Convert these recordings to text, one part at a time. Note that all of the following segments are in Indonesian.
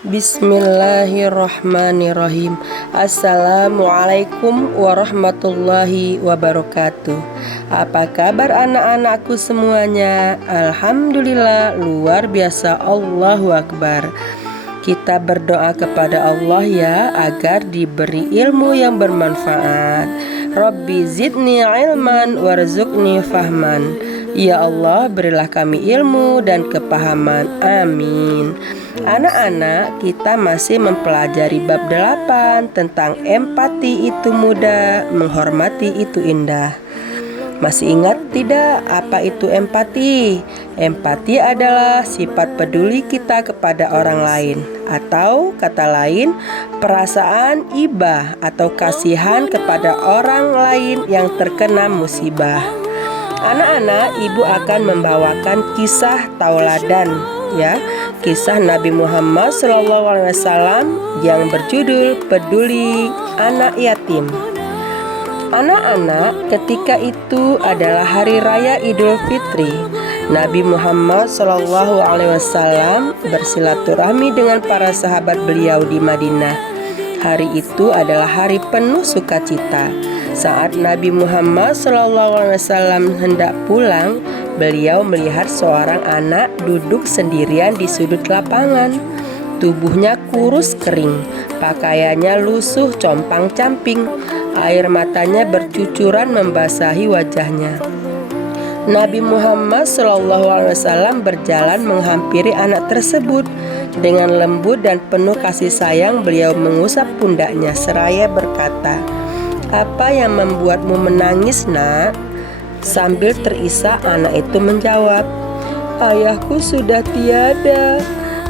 Bismillahirrahmanirrahim. Assalamualaikum warahmatullahi wabarakatuh. Apa kabar anak-anakku semuanya? Alhamdulillah, luar biasa, Allahu Akbar. Kita berdoa kepada Allah ya, agar diberi ilmu yang bermanfaat. Rabbi zidni ilman warzuqni fahman. Ya Allah, berilah kami ilmu dan kepahaman. Amin. Anak-anak, kita masih mempelajari bab 8 tentang empati itu mudah, menghormati itu indah. Masih ingat tidak apa itu empati? Empati adalah sifat peduli kita kepada orang lain, atau kata lain, perasaan iba atau kasihan kepada orang lain yang terkena musibah. Anak-anak, ibu akan membawakan kisah tauladan ya, kisah Nabi Muhammad SAW yang berjudul Peduli Anak Yatim. Anak-anak, ketika itu adalah hari raya Idul Fitri. Nabi Muhammad SAW bersilaturahmi dengan para sahabat beliau di Madinah. Hari itu adalah hari penuh sukacita. Saat Nabi Muhammad SAW hendak pulang, beliau melihat seorang anak duduk sendirian di sudut lapangan. Tubuhnya kurus kering, pakaiannya lusuh compang-camping, air matanya bercucuran membasahi wajahnya. Nabi Muhammad SAW berjalan menghampiri anak tersebut. Dengan lembut dan penuh kasih sayang, beliau mengusap pundaknya seraya berkata, "Apa yang membuatmu menangis, nak?" Sambil terisak, anak itu menjawab, "Ayahku sudah tiada.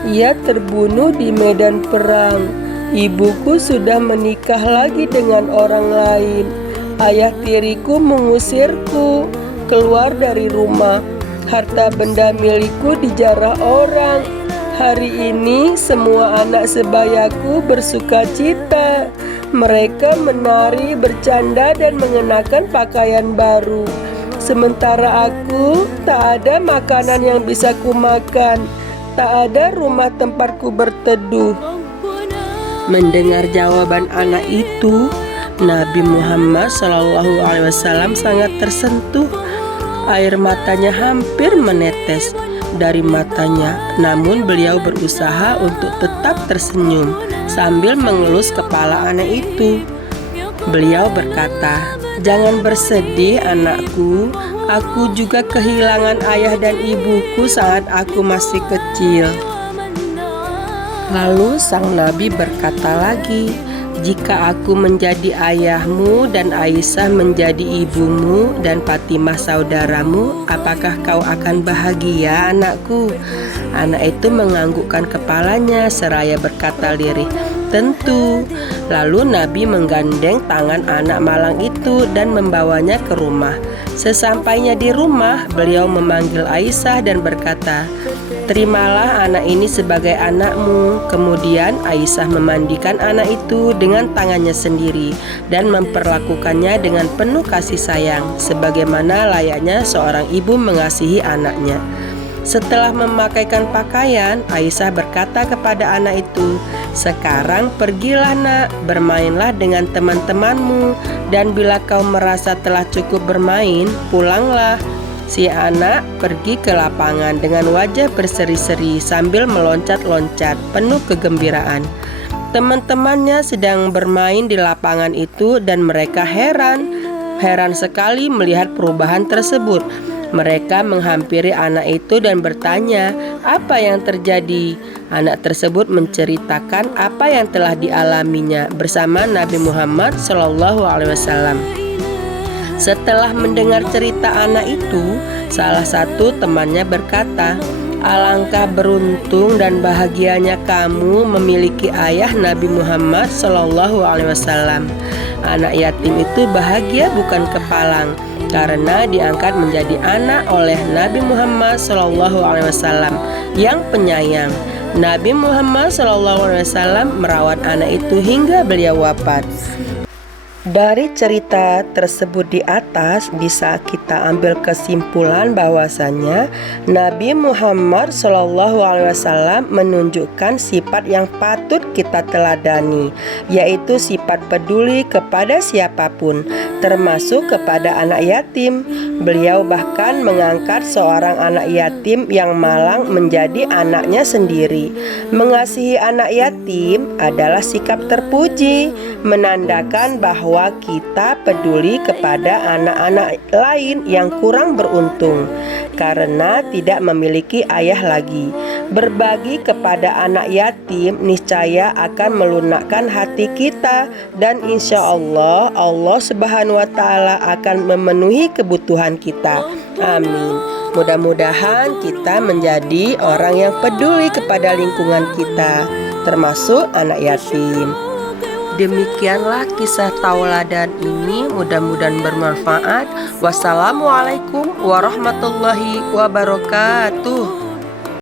Ia terbunuh di medan perang. Ibuku sudah menikah lagi dengan orang lain. Ayah tiriku mengusirku keluar dari rumah. Harta benda milikku dijarah orang. Hari ini semua anak sebayaku bersuka cita. Mereka menari, bercanda, dan mengenakan pakaian baru. Sementara aku tak ada makanan yang bisa kumakan, tak ada rumah tempatku berteduh." Mendengar jawaban anak itu, Nabi Muhammad SAW sangat tersentuh. Air matanya hampir menetes dari matanya, namun beliau berusaha untuk tetap tersenyum sambil mengelus kepala anak itu. Beliau berkata, "Jangan bersedih anakku, aku juga kehilangan ayah dan ibuku saat aku masih kecil." Lalu sang Nabi berkata lagi, "Jika aku menjadi ayahmu dan Aisyah menjadi ibumu dan Fatimah saudaramu, apakah kau akan bahagia, anakku?" Anak itu menganggukkan kepalanya seraya berkata lirih, "Tentu." Lalu Nabi menggandeng tangan anak malang itu dan membawanya ke rumah. Sesampainya di rumah, beliau memanggil Aisyah dan berkata, "Terimalah anak ini sebagai anakmu." Kemudian Aisyah memandikan anak itu dengan tangannya sendiri dan memperlakukannya dengan penuh kasih sayang, sebagaimana layaknya seorang ibu mengasihi anaknya. Setelah memakaikan pakaian, Aisyah berkata kepada anak itu, "Sekarang pergilah nak, bermainlah dengan teman-temanmu, dan bila kau merasa telah cukup bermain, pulanglah." Si anak pergi ke lapangan dengan wajah berseri-seri sambil meloncat-loncat penuh kegembiraan. Teman-temannya sedang bermain di lapangan itu dan mereka heran sekali melihat perubahan tersebut. Mereka menghampiri anak itu dan bertanya, "Apa yang terjadi?" Anak tersebut menceritakan apa yang telah dialaminya bersama Nabi Muhammad SAW. Setelah mendengar cerita anak itu, salah satu temannya berkata, "Alangkah beruntung dan bahagianya kamu memiliki ayah Nabi Muhammad SAW. Anak yatim itu bahagia bukan kepalang, karena diangkat menjadi anak oleh Nabi Muhammad SAW yang penyayang. Nabi Muhammad SAW merawat anak itu hingga beliau wafat." Dari cerita tersebut di atas bisa kita ambil kesimpulan bahwasanya Nabi Muhammad SAW menunjukkan sifat yang patut kita teladani, yaitu sifat peduli kepada siapapun, termasuk kepada anak yatim. Beliau bahkan mengangkat seorang anak yatim yang malang menjadi anaknya sendiri. Mengasihi anak yatim adalah sikap terpuji, menandakan bahwa kita peduli kepada anak-anak lain yang kurang beruntung karena tidak memiliki ayah lagi. Berbagi kepada anak yatim niscaya akan melunakkan hati kita, dan insya Allah Allah Subhanahu wa Ta'ala akan memenuhi kebutuhan kita. Amin. Mudah-mudahan kita menjadi orang yang peduli kepada lingkungan kita, termasuk anak yatim. Demikianlah kisah tauladan ini, mudah-mudahan bermanfaat. Wassalamualaikum warahmatullahi wabarakatuh.